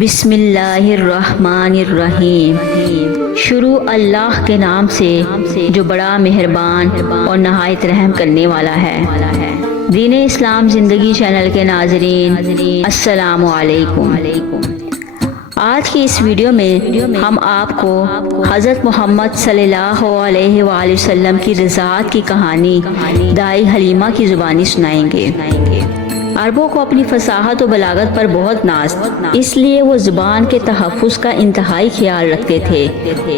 بسم اللہ الرحمن الرحیم۔ شروع اللہ کے نام سے جو بڑا مہربان اور نہایت رحم کرنے والا ہے۔ دین اسلام زندگی چینل کے ناظرین السلام علیکم۔ آج کی اس ویڈیو میں ہم آپ کو حضرت محمد صلی اللہ علیہ وآلہ وسلم کی رضاعت کی کہانی دائی حلیمہ کی زبانی سنائیں گے۔ عربوں کو اپنی فصاحت و بلاغت پر بہت ناز، اس لیے وہ زبان کے تحفظ کا انتہائی خیال رکھتے تھے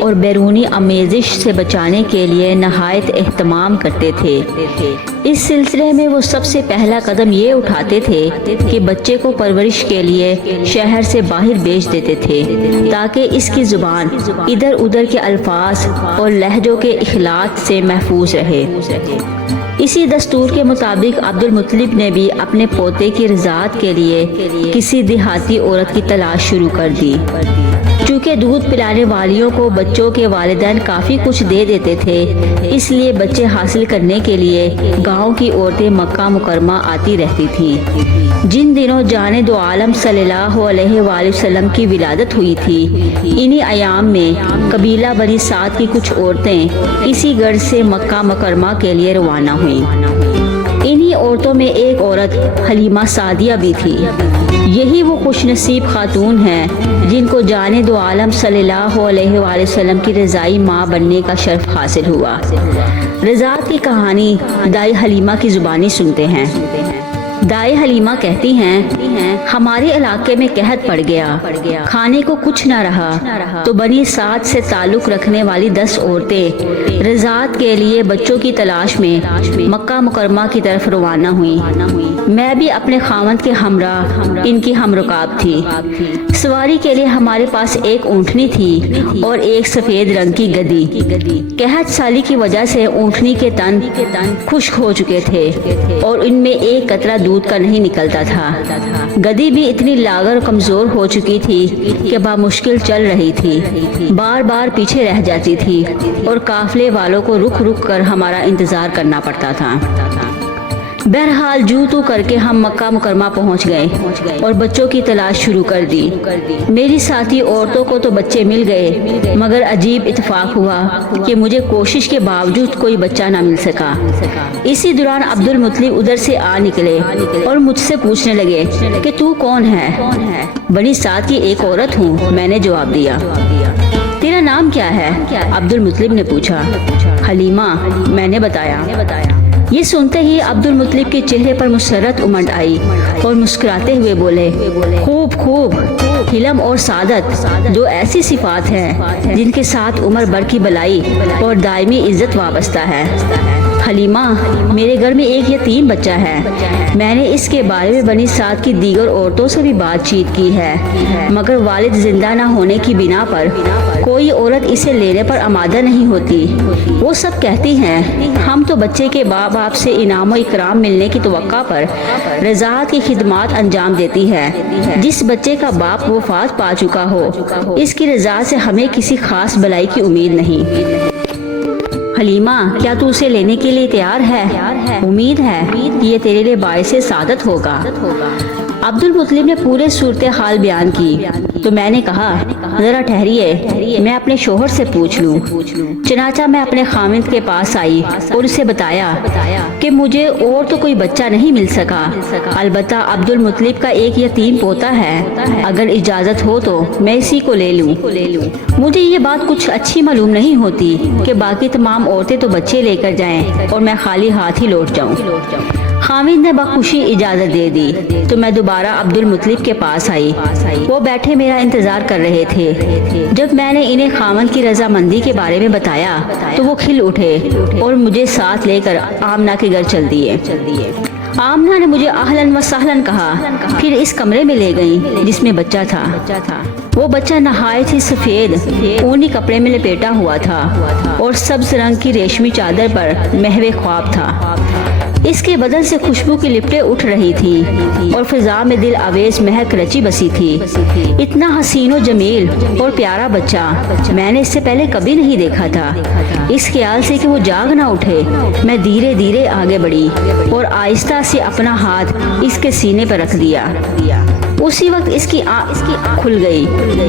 اور بیرونی آمیزش سے بچانے کے لیے نہایت اہتمام کرتے تھے۔ اس سلسلے میں وہ سب سے پہلا قدم یہ اٹھاتے تھے کہ بچے کو پرورش کے لیے شہر سے باہر بھیج دیتے تھے تاکہ اس کی زبان ادھر ادھر کے الفاظ اور لہجوں کے اخلاط سے محفوظ رہے۔ اسی دستور کے مطابق عبد المطلب نے بھی اپنے پوتے کی رضاعت کے لیے کسی دیہاتی عورت کی تلاش شروع کر دی۔ چونکہ دودھ پلانے والیوں کو بچوں کے والدین کافی کچھ دے دیتے تھے، اس لیے بچے حاصل کرنے کے لیے گاؤں کی عورتیں مکہ مکرمہ آتی رہتی تھیں۔ جن دنوں جان دو عالم صلی اللہ علیہ وآلہ وسلم کی ولادت ہوئی تھی، انہی ایام میں قبیلہ بنی سعد کی کچھ عورتیں اسی گڑھ سے مکہ مکرمہ کے لیے روانہ ہوئیں۔ انہی عورتوں میں ایک عورت حلیمہ سعدیہ بھی تھی۔ یہی وہ خوش نصیب خاتون ہیں جن کو جان دو عالم صلی اللہ علیہ وآلہ وسلم کی رضائی ماں بننے کا شرف حاصل ہوا۔ رضاعت کی کہانی دائی حلیمہ کی زبانی سنتے ہیں۔ دائی حلیمہ کہتی ہیں، ہمارے علاقے میں قحط پڑ گیا، کھانے کو کچھ نہ رہا تو بنی سعد سے تعلق رکھنے والی 10 عورتیں رضاعت کے لیے بچوں کی تلاش میں مکہ مکرمہ کی طرف روانہ ہوئیں۔ میں بھی اپنے خاوند کے ہمراہ ان کی ہم رکاب تھی۔ سواری کے لیے ہمارے پاس ایک اونٹنی تھی اور ایک سفید رنگ کی گدی۔ قحط سالی کی وجہ سے اونٹنی کے تن خشک ہو چکے تھے اور ان میں ایک قطرہ دودھ کا نہیں نکلتا تھا۔ گدی بھی اتنی لاغر اور کمزور ہو چکی تھی کہ بامشکل چل رہی تھی، بار بار پیچھے رہ جاتی تھی اور قافلے والوں کو رک رک کر ہمارا انتظار کرنا پڑتا تھا۔ بہرحال جو تو کر کے ہم مکہ مکرمہ پہنچ گئے اور بچوں کی تلاش شروع کر دی۔ میری ساتھی عورتوں کو تو بچے مل گئے، مگر عجیب اتفاق ہوا کہ مجھے کوشش کے باوجود کوئی بچہ نہ مل سکا۔ اسی دوران عبد المطلب ادھر سے آ نکلے اور مجھ سے پوچھنے لگے کہ تو کون ہے؟ بنی سعد کی ایک عورت ہوں، میں نے جواب دیا۔ تیرا نام کیا ہے؟ عبد المطلب نے پوچھا۔ حلیمہ، میں نے بتایا۔ یہ سنتے ہی عبد المطلب کے چہرے پر مسرت امنڈ آئی اور مسکراتے ہوئے بولے، خوب خوب، حلم اور سعادت دو ایسی صفات ہیں جن کے ساتھ عمر بھر کی بلائی اور دائمی عزت وابستہ ہے۔ حلیمہ، میرے گھر میں ایک یتیم بچہ ہے۔ میں نے اس کے بارے میں بنی سعد کی دیگر عورتوں سے بھی بات چیت کی ہے، مگر والد زندہ نہ ہونے کی بنا پر کوئی عورت اسے لینے پر آمادہ نہیں ہوتی۔ وہ سب کہتی ہیں ہم تو بچے کے باپ سے انعام و اکرام ملنے کی توقع پر رضاعت کی خدمات انجام دیتی ہے۔ جس بچے کا باپ وفات پا چکا ہو، اس کی رضاعت سے ہمیں کسی خاص بلائی کی امید نہیں۔ حلیمہ، کیا تو اسے لینے کے لیے تیار ہے؟ امید ہے یہ تیرے لیے باعث سعادت ہوگا۔ عبد المطلب نے پورے صورتحال بیان کی تو میں نے کہا، ذرا ٹھہریے، میں اپنے شوہر سے پوچھ لوں۔ چنانچہ میں اپنے خاوند کے پاس آئی اور اسے بتایا کہ مجھے اور تو کوئی بچہ نہیں مل سکا، البتہ عبد المطلب کا ایک یتیم پوتا ہے، اگر اجازت ہو تو میں اسی کو لے لوں۔ مجھے یہ بات کچھ اچھی معلوم نہیں ہوتی کہ باقی تمام عورتیں تو بچے لے کر جائیں اور میں خالی ہاتھ ہی لوٹ جاؤں۔ خاوند نے بخوشی اجازت دے دی تو میں دوبارہ عبد المطلب کے پاس آئی۔ وہ بیٹھے میرا انتظار کر رہے تھے۔ جب میں نے انہیں خاوند کی رضامندی کے بارے میں بتایا تو وہ کھل اٹھے اور مجھے ساتھ لے کر آمنہ کے گھر چل دیے۔ آمنہ نے مجھے اہلاً و سہلاً کہا، پھر اس کمرے میں لے گئیں جس میں بچہ تھا۔ وہ بچہ نہایت ہی سفید اونی کپڑے میں لپیٹا ہوا تھا اور سبز رنگ کی ریشمی چادر پر محو خواب تھا۔ اس کے بدن سے خوشبو کی لپٹیں اٹھ رہی تھی اور فضا میں دل آویز مہک رچی بسی تھی۔ اتنا حسین و جمیل اور پیارا بچہ میں نے اس سے پہلے کبھی نہیں دیکھا تھا۔ اس خیال سے کہ وہ جاگ نہ اٹھے، میں دھیرے دھیرے آگے بڑھی اور آہستہ سے اپنا ہاتھ اس کے سینے پر رکھ دیا۔ اسی وقت اس کی آنکھ کھل گئی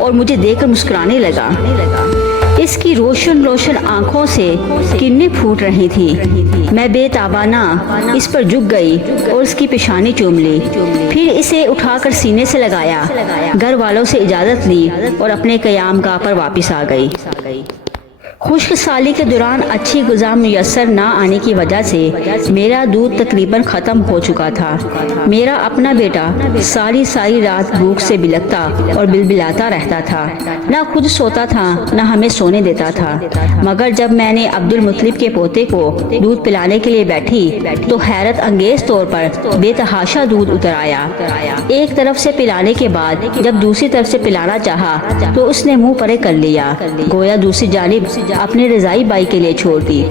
اور مجھے دیکھ کر مسکرانے لگا۔ اس کی روشن روشن آنکھوں سے کرنیں پھوٹ رہی تھی۔ میں بے تابانہ اس پر جھک گئی اور اس کی پیشانی چوم لی، پھر اسے اٹھا کر سینے سے لگایا، گھر والوں سے اجازت لی اور اپنے قیام گاہ پر واپس آ گئی۔ خشک سالی کے دوران اچھی غذا میسر نہ آنے کی وجہ سے میرا دودھ تقریباً ختم ہو چکا تھا۔ میرا اپنا بیٹا ساری رات بھوک سے بلکتا اور بلبلاتا رہتا تھا، نہ خود سوتا تھا نہ ہمیں سونے دیتا تھا۔ مگر جب میں نے عبد المطلب کے پوتے کو دودھ پلانے کے لیے بیٹھی تو حیرت انگیز طور پر بے تحاشا دودھ اتر آیا۔ ایک طرف سے پلانے کے بعد جب دوسری طرف سے پلانا چاہا تو اس نے منہ پرے کر لیا، گویا دوسری جانب اپنے رضائی بائی کے لیے چھوڑ دی۔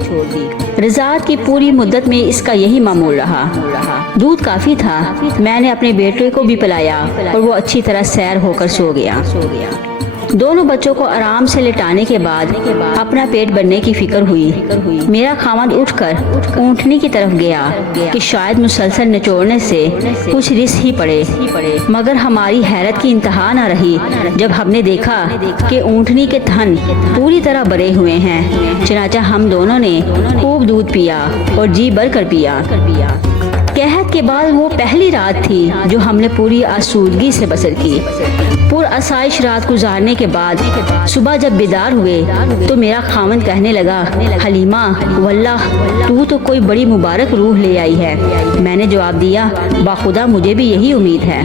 رضاعت کی پوری مدت میں اس کا یہی معمول رہا۔ دودھ کافی تھا، میں نے اپنے بیٹے کو بھی پلایا اور وہ اچھی طرح سیر ہو کر سو گیا۔ دونوں بچوں کو آرام سے لٹانے کے بعد اپنا پیٹ بھرنے کی فکر ہوئی۔ میرا خاوند اٹھ کر اونٹنی کی طرف گیا کہ شاید مسلسل نچوڑنے سے کچھ رس ہی پڑے، مگر ہماری حیرت کی انتہا نہ رہی جب ہم نے دیکھا کہ اونٹنی کے تھن پوری طرح بھرے ہوئے ہیں۔ چنانچہ ہم دونوں نے خوب دودھ پیا اور جی بھر کر پیا۔ قحط کے بعد وہ پہلی رات تھی جو ہم نے پوری آسودگی سے بسر کی۔ پر آسائش رات گزارنے کے بعد صبح جب بیدار ہوئے تو میرا خاوند کہنے لگا، حلیمہ واللہ تو کوئی بڑی مبارک روح لے آئی ہے۔ میں نے جواب دیا، باخدا مجھے بھی یہی امید ہے۔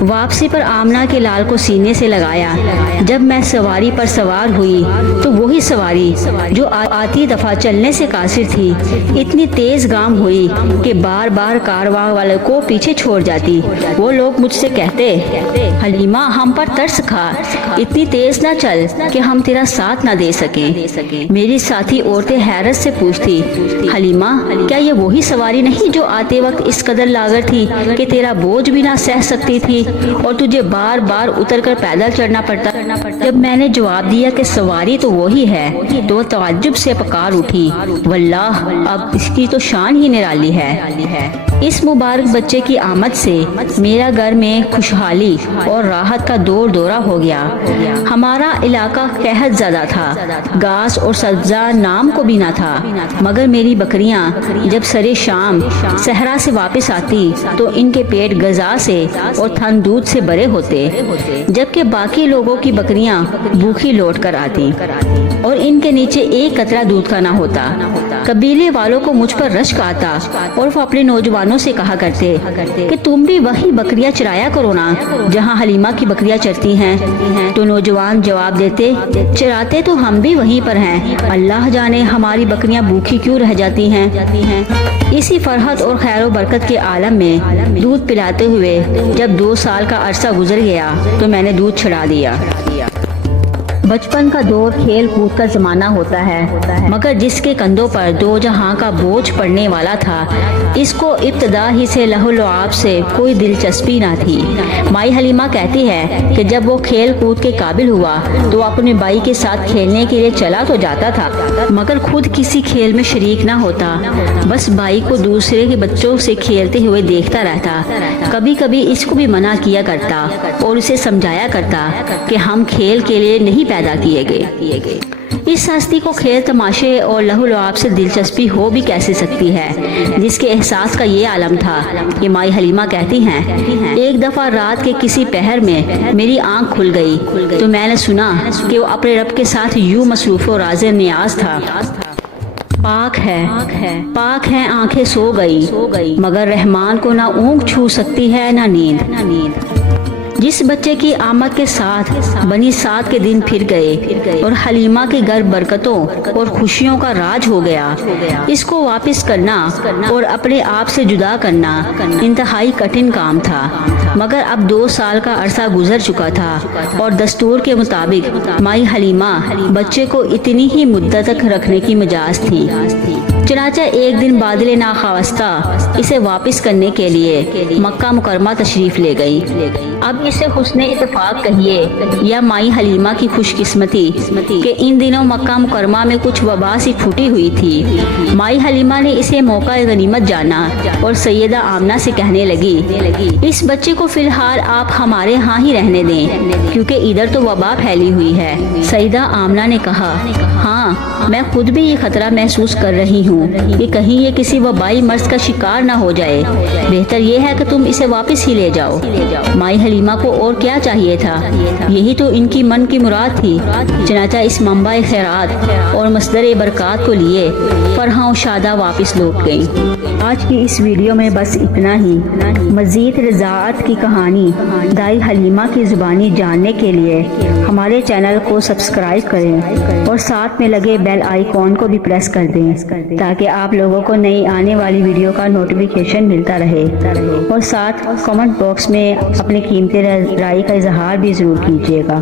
واپسی پر آمنہ کے لال کو سینے سے لگایا۔ جب میں سواری پر سوار ہوئی تو وہی سواری جو آتی دفعہ چلنے سے قاصر تھی اتنی تیز گام ہوئی کہ بار بار کارواں والے کو پیچھے چھوڑ جاتی۔ وہ لوگ مجھ سے کہتے، حلیمہ ہم پر ترس کھا، اتنی تیز نہ چل کہ ہم تیرا ساتھ نہ دے سکیں۔ میری ساتھی عورتیں حیرت سے پوچھتی، حلیمہ کیا یہ وہی سواری نہیں جو آتے وقت اس قدر لاغر تھی کہ تیرا بوجھ بھی نہ سہ سکتی تھی اور تجھے بار بار اتر کر پیدل چڑھنا پڑتا؟ جب میں نے جواب دیا کہ سواری تو وہی ہے تو وہ تعجب سے پکار اٹھی، واللہ اب اس کی تو شان ہی نرالی ہے۔ اس مبارک بچے کی آمد سے میرا گھر میں خوشحالی اور راحت کا دور دورہ ہو گیا۔ ہمارا علاقہ قحط زدہ تھا، گھاس اور سبزہ نام کو بھی نہ تھا، مگر میری بکریاں جب سرے شام صحرا سے واپس آتی تو ان کے پیٹ غذا سے اور تھن دودھ سے بھرے ہوتے، جبکہ باقی لوگوں کی بکریاں بھوکی لوٹ کر آتی اور ان کے نیچے ایک قطرہ دودھ کا نہ ہوتا۔ قبیلے والوں کو مجھ پر رشک آتا اور وہ اپنے نوجوانوں سے کہا کرتے کہ تم بھی وہی بکریاں چرایا کرو نا جہاں حلیمہ کی بکریاں چرتی ہیں۔ تو نوجوان جواب دیتے، چراتے تو ہم بھی وہیں پر ہیں، اللہ جانے ہماری بکریاں بھوکی کیوں رہ جاتی ہیں۔ اسی فرحت اور خیر و برکت کے عالم میں دودھ پلاتے ہوئے جب 2 سال کا عرصہ گزر گیا تو میں نے دودھ چھڑا دیا۔ بچپن کا دور کھیل کود کا زمانہ ہوتا ہے، مگر جس کے کندھوں پر 2 جہاں کا بوجھ پڑنے والا تھا اس کو ابتدا ہی سے لہو لعاب سے کوئی دلچسپی نہ تھی۔ مائی حلیمہ کہتی ہے کہ جب وہ کھیل کود کے قابل ہوا تو وہ اپنے بھائی کے ساتھ کھیلنے کے لیے چلا تو جاتا تھا مگر خود کسی کھیل میں شریک نہ ہوتا، بس بھائی کو دوسرے کے بچوں سے کھیلتے ہوئے دیکھتا رہتا۔ کبھی کبھی اس کو بھی منع کیا کرتا اور اسے سمجھایا کرتا کہ ہم کھیل کے لیے نہیں پیدا کیے گئے۔ اس ہستی کو کھیل تماشے اور لہو لعاب سے دلچسپی ہو بھی کیسے سکتی ہے جس کے احساس کا یہ عالم تھا کہ مائی حلیمہ کہتی ہیں، ایک دفعہ رات کے کسی پہر میں میری آنکھ کھل گئی تو میں نے سنا کہ وہ اپنے رب کے ساتھ یوں مصروف و راز نیاز تھا، پاک ہے آنکھیں سو گئی مگر رحمان کو نہ اونگ چھو سکتی ہے نہ نیند۔ جس بچے کی آمد کے ساتھ بنی سات کے دن پھر گئے اور حلیمہ کے گھر برکتوں اور خوشیوں کا راج ہو گیا، اس کو واپس کرنا اور اپنے آپ سے جدا کرنا انتہائی کٹھن کام تھا، مگر اب 2 سال کا عرصہ گزر چکا تھا اور دستور کے مطابق مائی حلیمہ بچے کو اتنی ہی مدت تک رکھنے کی مجاز تھی۔ چنانچہ ایک دن بادل ناخواستہ اسے واپس کرنے کے لیے مکہ مکرمہ تشریف لے گئی۔ اب اس اسے حسن اتفاق کہیے یا مائی حلیمہ کی خوش قسمتی کہ ان دنوں مکہ مکرمہ میں کچھ وبا سی پھوٹی ہوئی تھی۔ مائی حلیمہ نے اسے موقع غنیمت جانا اور سیدہ آمنہ سے کہنے لگی اس بچے کو فی الحال آپ ہمارے ہاں ہی رہنے دیں کیونکہ ادھر تو وبا پھیلی ہوئی ہے۔ سیدہ آمنہ نے کہا ہاں میں خود بھی یہ خطرہ محسوس کر رہی ہوں کہ کہیں یہ کسی وبائی مرض کا شکار نہ ہو جائے، بہتر یہ ہے کہ تم اسے واپس ہی لے جاؤ۔ مائی حلیمہ کو اور کیا چاہیے تھا، یہی تو ان کی من کی مراد تھی۔ چنانچہ اس منبع خیرات اور مصدر برکات کو لیے فرحاں و شادہ واپس لوٹ گئیں۔ آج کی اس ویڈیو میں بس اتنا ہی۔ مزید رضاعت کی کہانی دائی حلیمہ کی زبانی جاننے کے لیے ہمارے چینل کو سبسکرائب کریں اور ساتھ میں لگے بیل آئیکن کو بھی پریس کر دیں تاکہ آپ لوگوں کو نئی آنے والی ویڈیو کا نوٹیفیکیشن ملتا رہے، اور ساتھ کمنٹ باکس میں اپنے قیمتی رائے کا اظہار بھی ضرور کیجیے گا۔